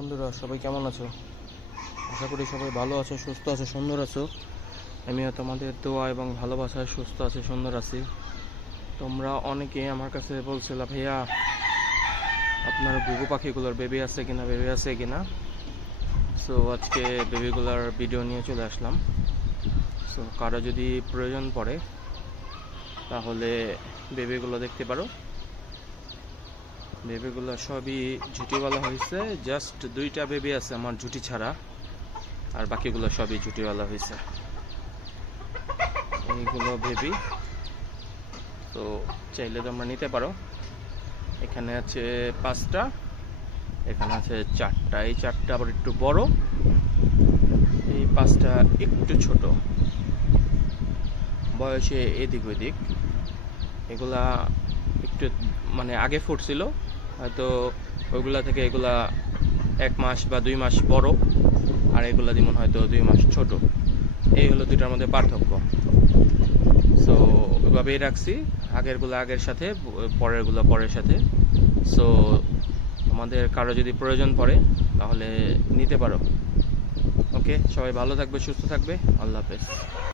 বন্ধুরা সবাই কেমন আছো? আশা করি সবাই ভালো আছো, সুস্থ আছো, সুন্দর আছো। আমিও তোমাদের দোয়া এবং ভালোবাসায় সুস্থ আছি, সুন্দর আছি। তোমরা অনেকে আমার কাছে বলছিল, ভাইয়া আপনার ঘুঘু পাখিগুলোর বেবি আছে কিনা। সো আজকে বেবিগুলোর ভিডিও নিয়ে চলে আসলাম। সো কারো যদি প্রয়োজন পড়ে তাহলে বেবিগুলো দেখতে পারো। বেবিগুলো সবই ঝুটিওয়ালা হয়েছে, জাস্ট 2টা বেবি আছে আমার ঝুটি ছাড়া, আর বাকিগুলো সবই ঝুটিওয়ালা হয়েছে। এইগুলো বেবি, তো চাইলে তোমরা নিতে পারো। এখানে আছে 5টা, এখানে আছে 4টা। এই 4টা আবার একটু বড়, এই 5টা একটু ছোট, বয়সে এদিক ওদিক। এগুলা একটু মানে আগে ফুটছিল, হয়তো ওইগুলা থেকে এগুলা 1 মাস বা 2 মাস বড়, আর এগুলা যেমন হয়তো 2 মাস ছোট। এই হলো দুইটার মধ্যে পার্থক্য। সো ওইভাবেই রাখছি, আগেরগুলো আগের সাথে, পরেরগুলো পরের সাথে। সো আমাদের কারো যদি প্রয়োজন পড়ে তাহলে নিতে পারো। ওকে, সবাই ভালো থাকবে, সুস্থ থাকবে। আল্লাহ হাফেজ।